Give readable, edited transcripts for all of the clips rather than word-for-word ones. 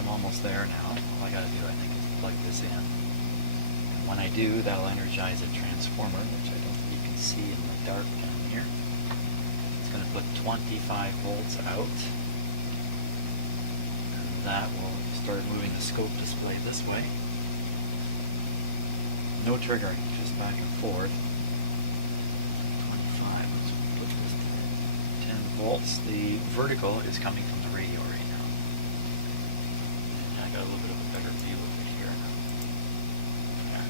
I'm almost there now. All I gotta do, I think, is plug this in. And when I do, that'll energize a transformer, which I don't think you can see in the dark down here. It's gonna put 25 volts out. And that will start moving the scope display this way. No triggering, just back and forth. 25, let's put this to 10 volts. The vertical is coming from the radio right now. And I got a little bit of a better view of it here. There.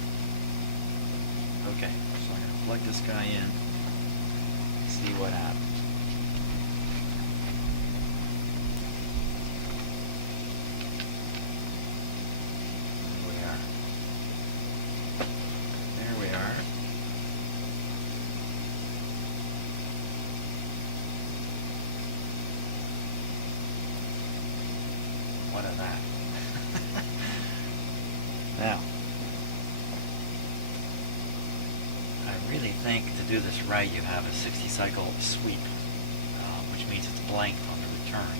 Okay, so I'm going to plug this guy in, see what happens. What of that? Now, I really think to do this right, you have a 60 cycle sweep, which means it's blank on the return.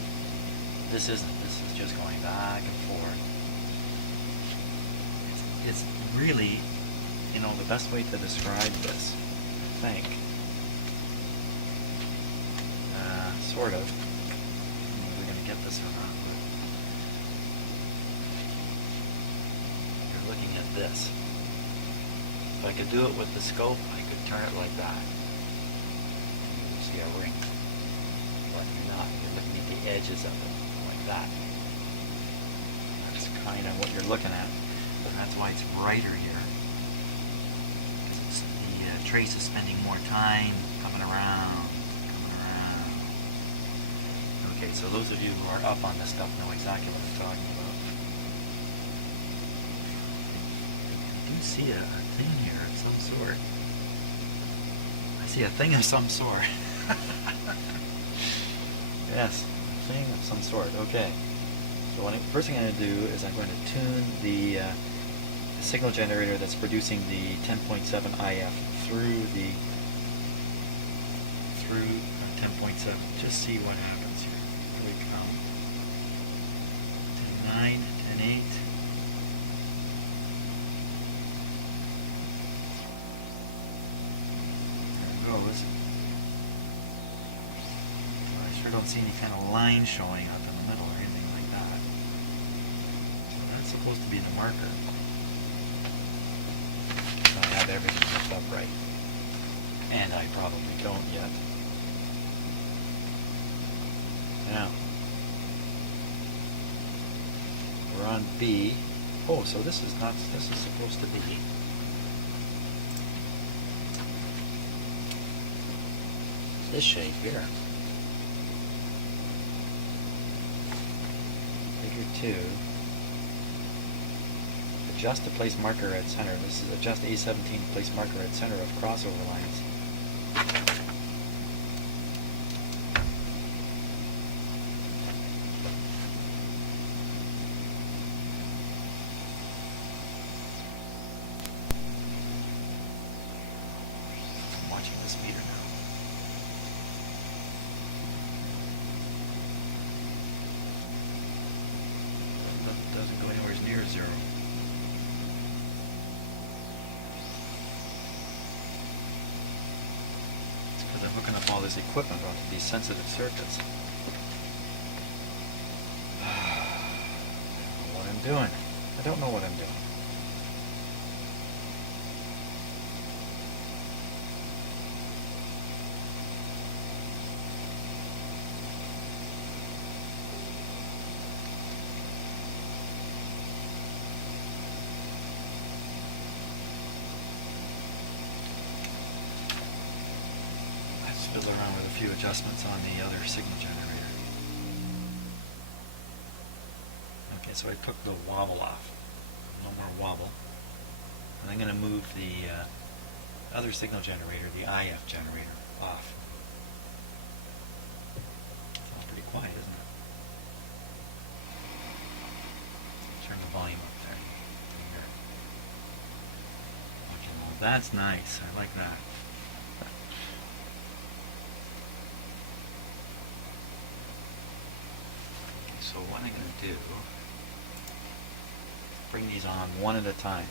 This isn't. This is just going back and forth. It's really, you know, the best way to describe this, I think, sort of. We're going to get this around. Looking at this. If I could do it with the scope, I could turn it like that. You can see a ring. But you're not. You're looking at the edges of it, like that. That's kind of what you're looking at. And that's why it's brighter here. Because the trace is spending more time coming around, coming around. Okay, so those of you who are up on this stuff know exactly what I'm talking about. I see a thing here of some sort. I see a thing of some sort. Yes, a thing of some sort. Okay. So first thing I'm going to do is I'm going to tune the signal generator that's producing the 10.7 IF through 10.7. Just see what happens here. Here we come. 10.9, 10.8. I sure don't see any kind of line showing up in the middle or anything like that. So that's supposed to be the marker. So I have everything hooked up right. And I probably don't yet. Now, we're on B. Oh, so this is supposed to be this shape here. Figure 2. Adjust to place marker at center. This is adjust A17 to place marker at center of crossover lines. I'm watching this meter now. Doesn't go anywhere near 0. It's because I'm hooking up all this equipment onto these sensitive circuits. I don't know what I'm doing. I don't know what I'm doing. Fiddle around with a few adjustments on the other signal generator. Okay, so I took the wobble off. No more wobble. And I'm going to move the other signal generator, the IF generator, off. It's all pretty quiet, isn't it? Turn the volume up there. Here. Okay, well that's nice. I like that. So what I'm going to do bring these on one at a time.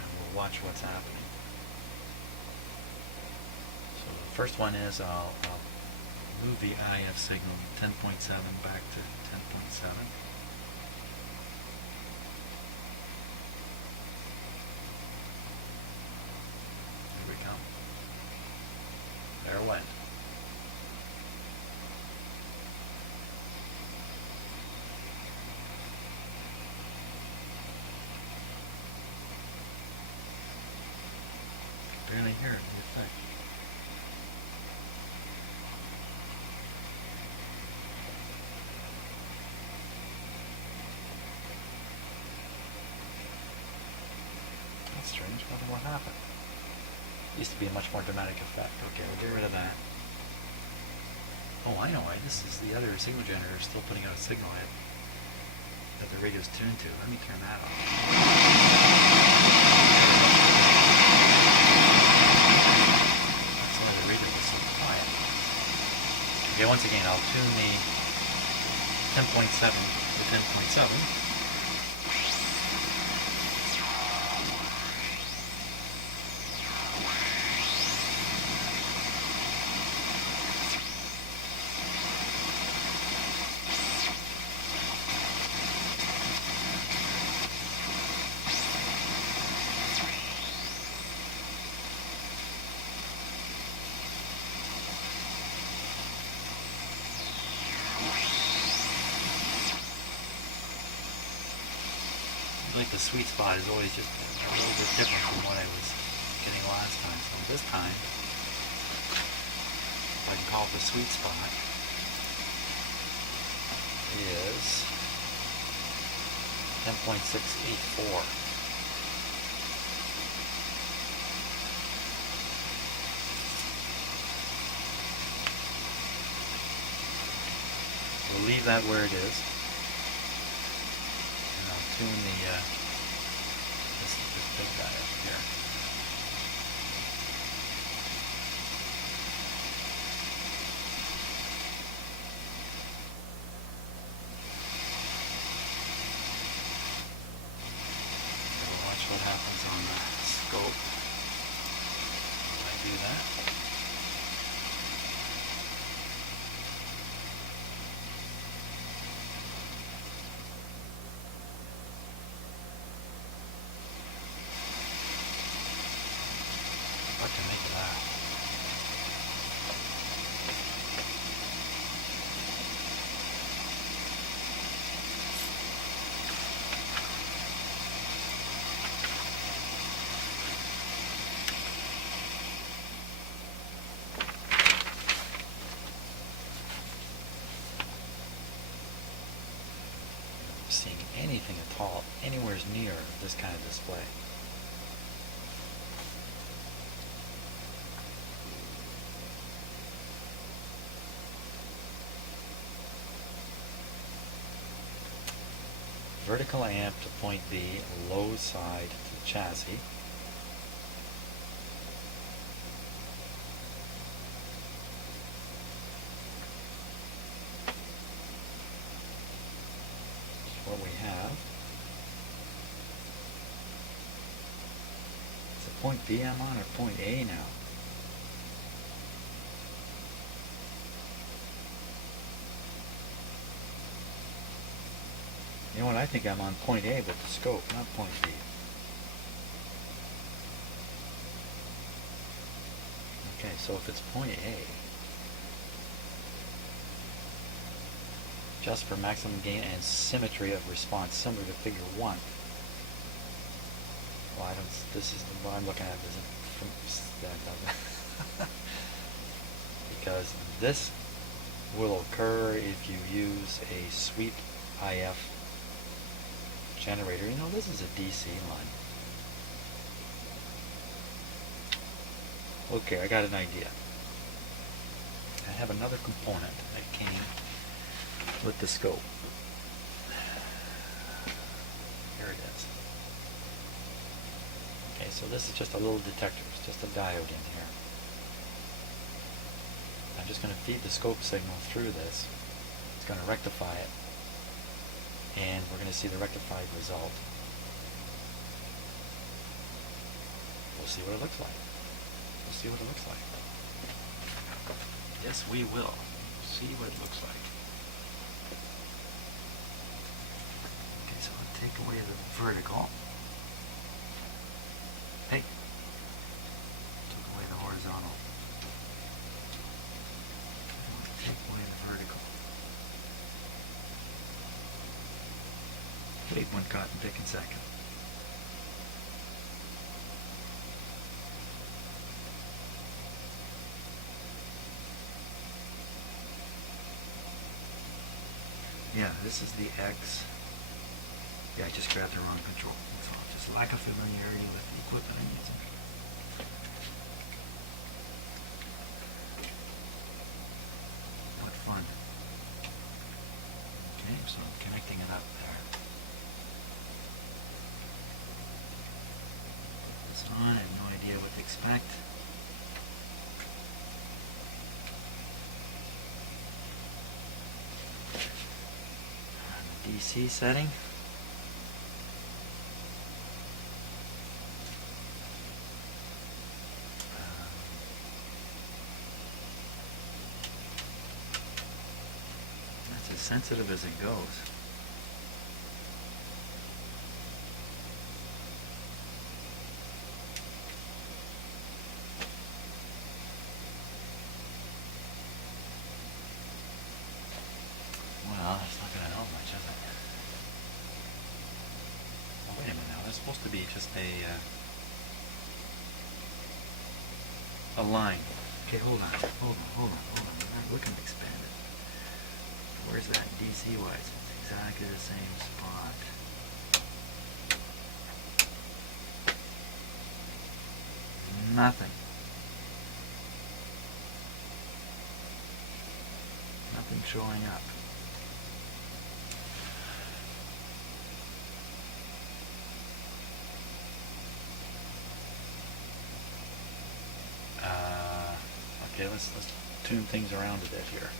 And we'll watch what's happening. So the first one is I'll move the IF signal 10.7 back to 10.7. Here we come. There it went. Barely hear it, the effect. That's strange. I wonder what happened. Used to be a much more dramatic effect. Okay, we'll get rid of that. Oh, I know why. This is the other signal generator still putting out a signal that the radio's tuned to. Let me turn that off. That's why the radio was so quiet. Okay, once again, I'll tune the 10.7 to 10.7. Like the sweet spot is always just a little bit different from what I was getting last time. So this time, if I can call it the sweet spot, is 10.684. We'll leave that where it is. Tune the this big guy up here. We'll watch what happens on the scope. Will I do that? What to make of that? I'm seeing anything at all anywhere near this kind of display. Vertical amp to point B, low side to the chassis. That's what we have. Is it point B I'm on or point A now? You know what, I think I'm on point A with the scope, not point B. Okay, so if it's point A, just for maximum gain and symmetry of response, similar to figure 1. Well, I don't, this is what I'm looking at, because this will occur if you use a sweep IF generator. You know, this is a DC line. Okay, I got an idea. I have another component that came with the scope. Here it is. Okay, so this is just a little detector. It's just a diode in here. I'm just going to feed the scope signal through this. It's going to rectify it. and we're going to see the rectified result. We'll see what it looks like. We'll see what it looks like. Yes, we will. See what it looks like. Okay, so I'll take away the vertical. Hey, took away the horizontal. Take away the vertical. Wait one cotton picking second. Yeah, this is the X. Yeah, I just grabbed the wrong control. That's all. Just lack of familiarity with the equipment I'm using. What fun. Okay, so I'm connecting it up there. Put this on, I have no idea what to expect. DC setting. That's as sensitive as it goes. Well, it's not going to help much, is it? Oh, wait a minute now. That's supposed to be just a line. Okay, hold on. We're looking expanded. Where's that DC-wise? It's exactly the same spot. Nothing. Nothing showing up. Okay, let's tune things around a bit here.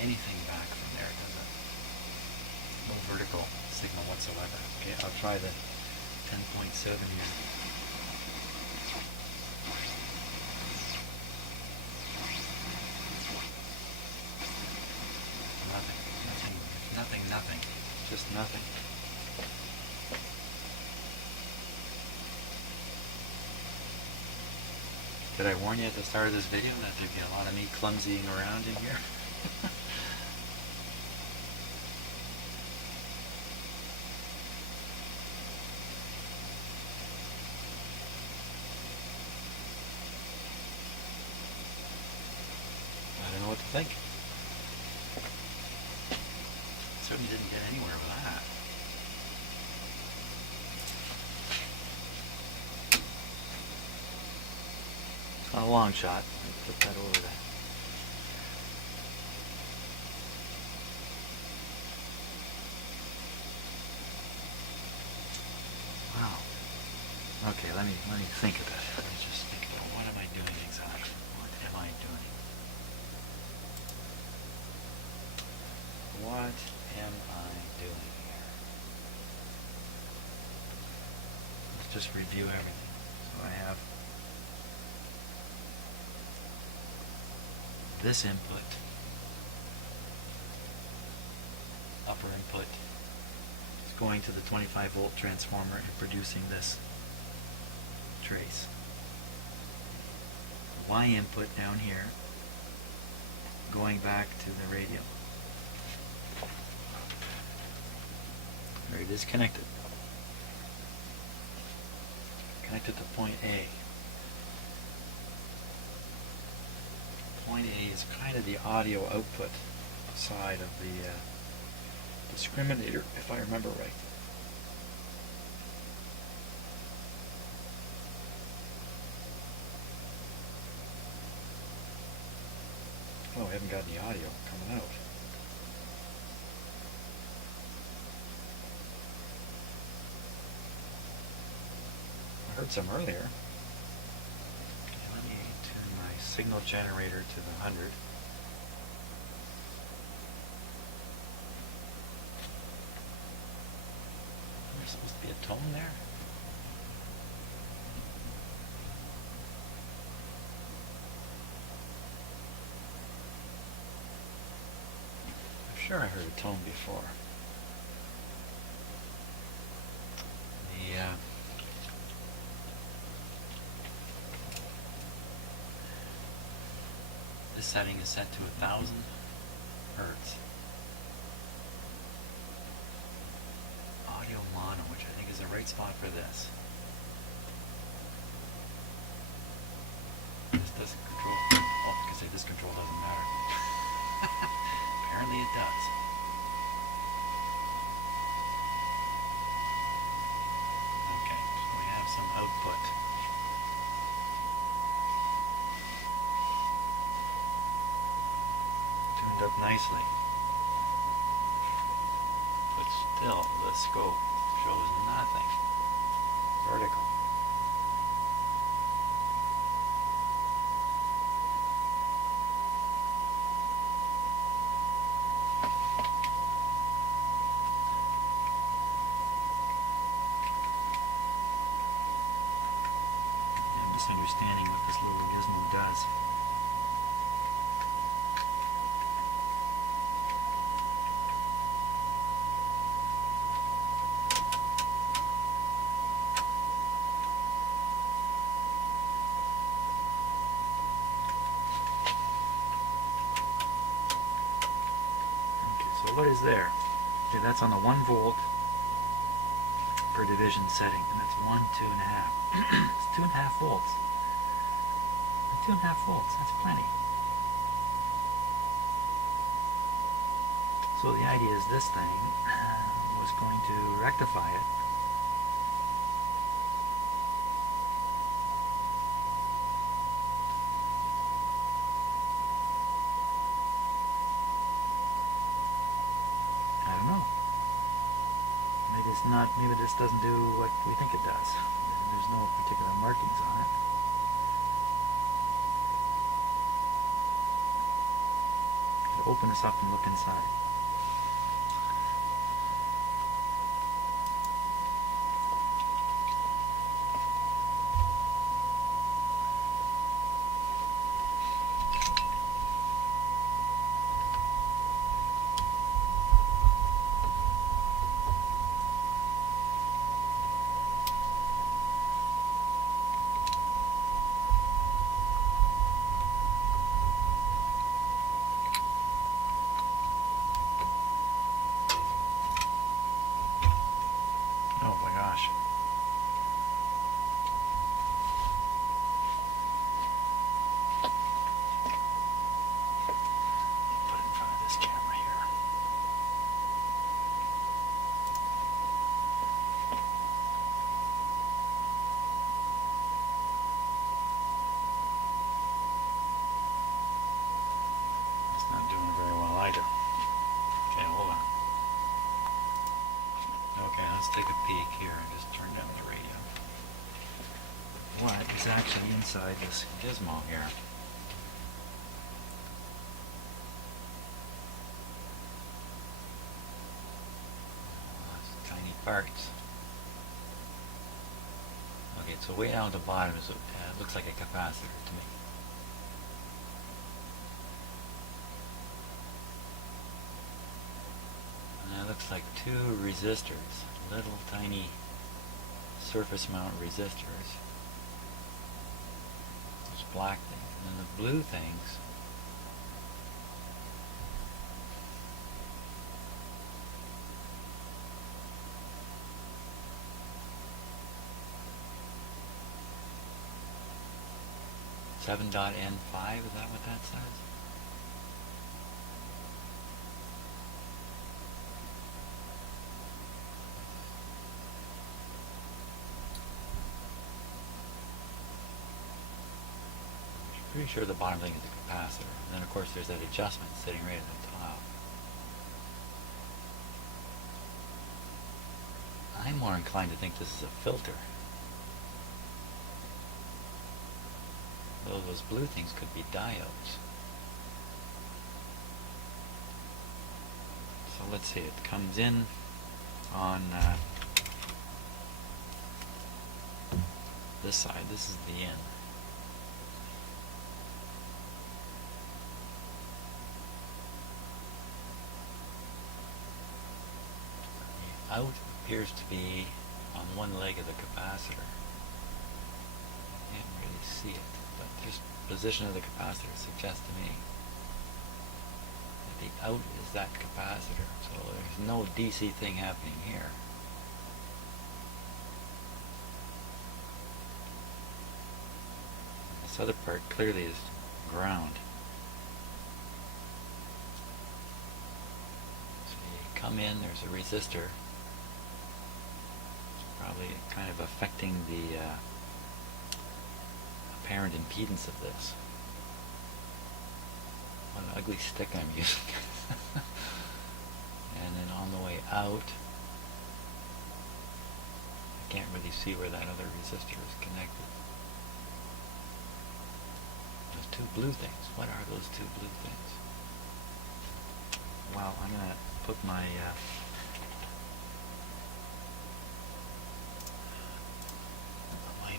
Anything back from there, does it? No vertical signal whatsoever. Okay, I'll try the 10.7 here. Nothing. Just nothing. Did I warn you at the start of this video that there'd be a lot of me clumsying around in here? I don't know what to think. Certainly didn't get anywhere with that. It's not a long shot. Let me put that over there. Wow. Okay, let me think of it. Let me just think about what am I doing exactly? What am I doing? What am I doing here? Let's just review everything. So I have this input, upper input, is going to the 25 volt transformer and producing this trace. Y input down here going back to the radio. There it is connected. Connected to point A. Point A is kind of the audio output side of the discriminator, if I remember right. haven't got any audio coming out. I heard some earlier. Okay, let me tune my signal generator to the 100. There's supposed to be a tone there. I'm sure I heard a tone before. This setting is set to 1,000 hertz. Audio mono, which I think is the right spot for this. This doesn't control. Oh, I can say this control doesn't matter. Apparently it does. Okay, so we have some output. Tuned up nicely. But still, the scope shows nothing. Vertical. Understanding what this little gizmo does. Okay, so what is there? Okay, that's on the 1 volt per division setting, and that's 1, 2.5. It's 2.5 volts. 2.5 volts, that's plenty. So the idea is this thing was going to rectify it. I don't know. Maybe it's not, maybe this doesn't do what we think it does. There's no particular markings on it. Open this up and look inside. Oh my gosh. Put it in front of this camera here. It's not doing very well either. Okay, hold on. Okay, let's take a peek here and just turn down the radio. What is actually inside this gizmo here? Tiny parts. Okay, so way down at the bottom is it looks like a capacitor to me. And it looks like 2 resistors, little tiny surface mount resistors. Those black things, and then the blue things. .N5, is that what that says? Pretty sure the bottom thing is a capacitor. And then of course there's that adjustment sitting right at the top. I'm more inclined to think this is a filter. Though those blue things could be diodes. So let's see, it comes in on this side. This is the in. The out appears to be on one leg of the capacitor. Can't really see it, but just position of the capacitor suggests to me that the out is that capacitor. So there's no DC thing happening here. This other part clearly is ground. So you come in, there's a resistor. Probably kind of affecting the apparent impedance of this. What an ugly stick I'm using. And then on the way out, I can't really see where that other resistor is connected. Those two blue things. What are those two blue things? Well, I'm going to put my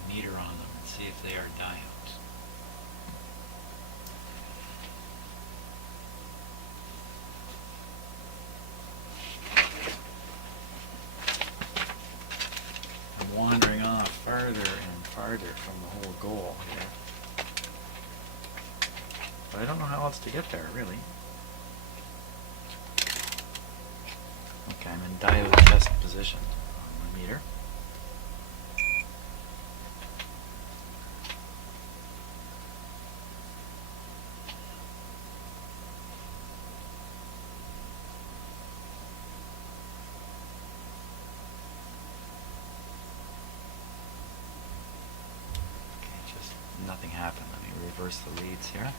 meter on them and see if they are diodes. I'm wandering off farther and farther from the whole goal here. But I don't know how else to get there, really. Okay, I'm in diode test position on my meter. Nothing happened. Let me reverse the leads here.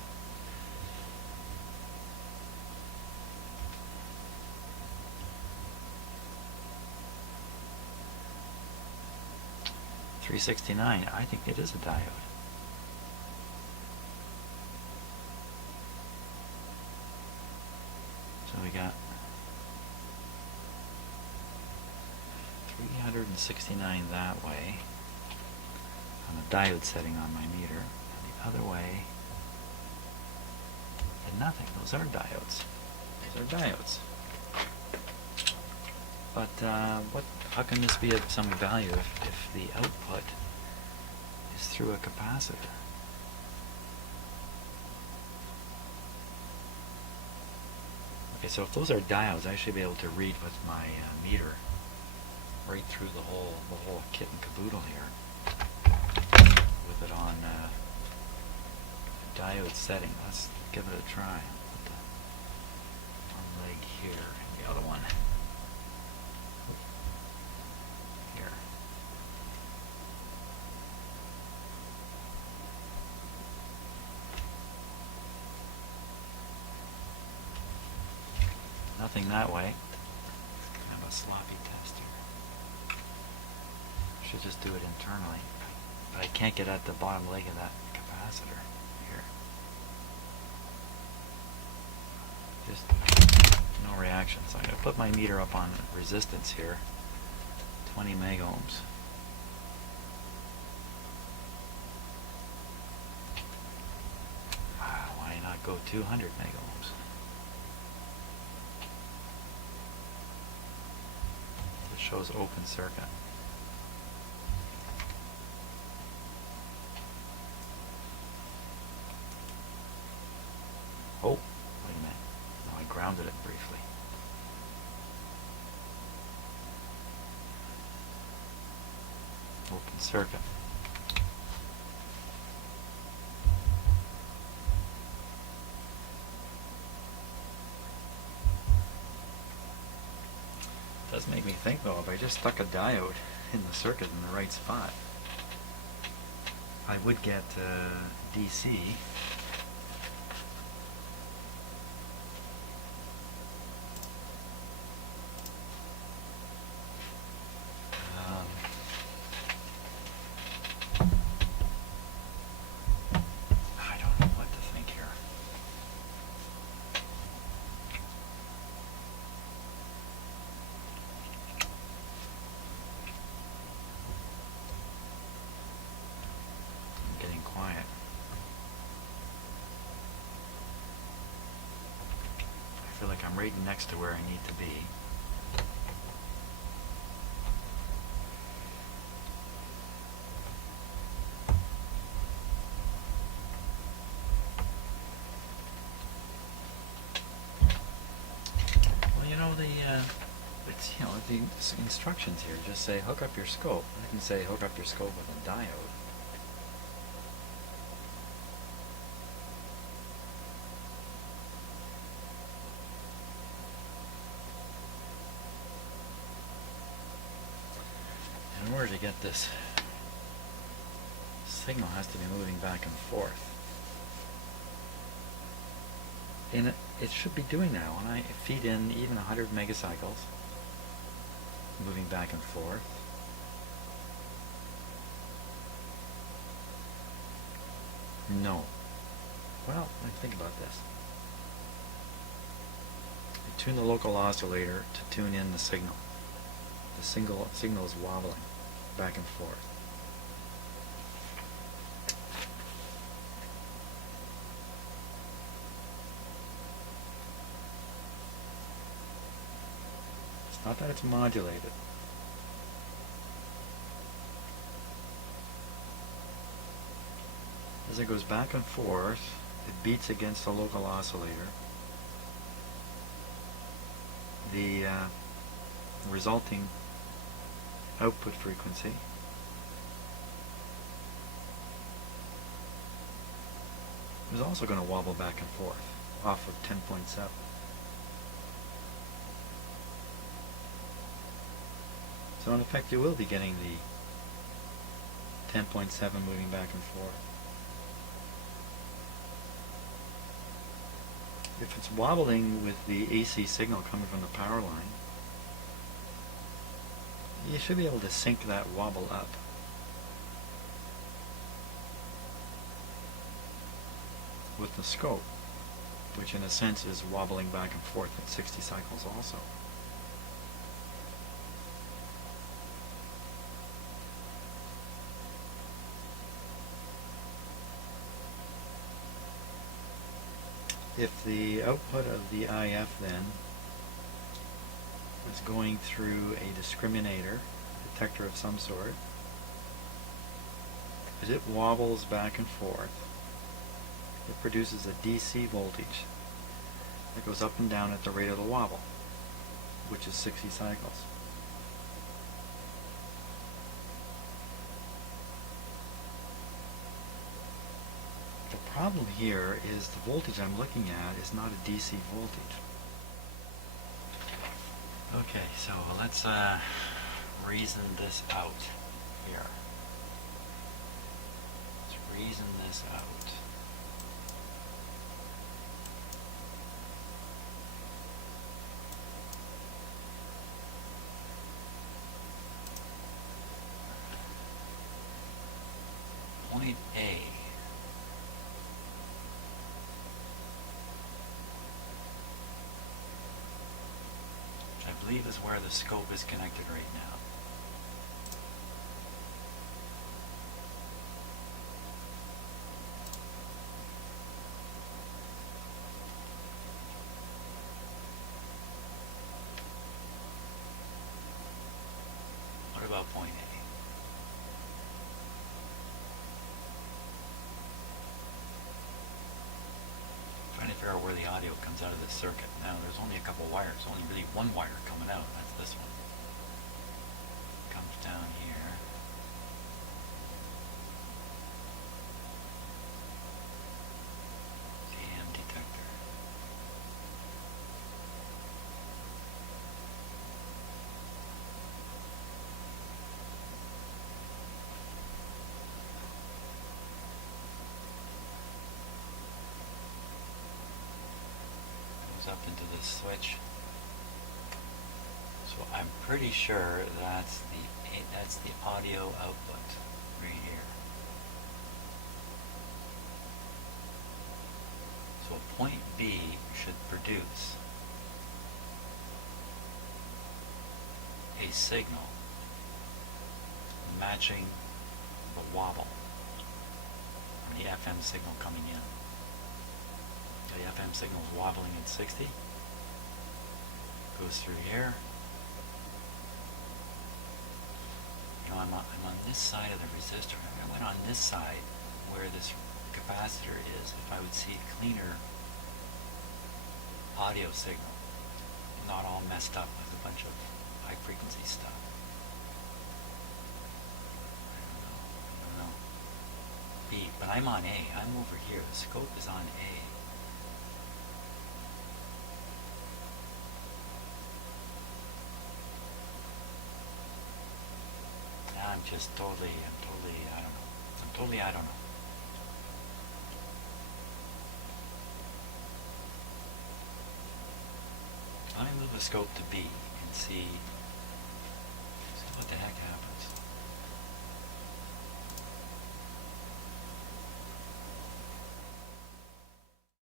$369. I think it is a diode. So we got 369 that way. On a diode setting on my meter, and the other way, and nothing. Those are diodes. Those are diodes. But how can this be of some value if the output is through a capacitor? Okay, so if those are diodes, I should be able to read with my meter right through the whole kit and caboodle here. With it on diode setting. Let's give it a try. Put the one leg here and the other one here. Nothing that way. Kind of a sloppy test here. Should just do it internally. But I can't get at the bottom leg of that capacitor here. Just no reaction. So I'm going to put my meter up on resistance here. 20 megohms. Why not go 200 megohms? This shows open circuit. Oh, wait a minute. No, I grounded it briefly. Open circuit. Does make me think though, if I just stuck a diode in the circuit in the right spot, I would get DC. I don't know what to think here. I'm getting quiet. I feel like I'm right next to where I need to be. Well, you know, it's, you know, the instructions here just say hook up your scope. I can say hook up your scope with a diode. In order to get this signal has to be moving back and forth. And it should be doing that when I feed in even 100 megacycles, moving back and forth. No. Well, let me think about this. I tune the local oscillator to tune in the signal. The signal is wobbling back and forth. It's not that it's modulated. As it goes back and forth, it beats against the local oscillator. The resulting output frequency is also going to wobble back and forth off of 10.7. So in effect you will be getting the 10.7 moving back and forth. If it's wobbling with the AC signal coming from the power line, you should be able to sync that wobble up. With the scope, which in a sense is wobbling back and forth at 60 cycles also. If the output of the IF then is going through a discriminator, detector of some sort, as it wobbles back and forth, it produces a DC voltage that goes up and down at the rate of the wobble, which is 60 cycles. The problem here is the voltage I'm looking at is not a DC voltage. Okay, so let's reason this out here. Let's reason this out. Point A. I believe is where the scope is connected right now. What about point A? Trying to figure out where the audio comes out of this circuit. Now there's only a couple wires, only really one wire coming out, that's this one. Comes down here. AM detector. goes up into this switch. So I'm pretty sure that's the audio output right here. So point B should produce a signal matching the wobble from the FM signal coming in. The FM signal is wobbling at 60, goes through here. You know, I'm on this side of the resistor. I went on this side where this capacitor is, if I would see a cleaner audio signal, not all messed up with a bunch of high frequency stuff. I don't know. B, but I'm on A. I'm over here. The scope is on A. I'm totally, I don't know. Let me move the scope to B and see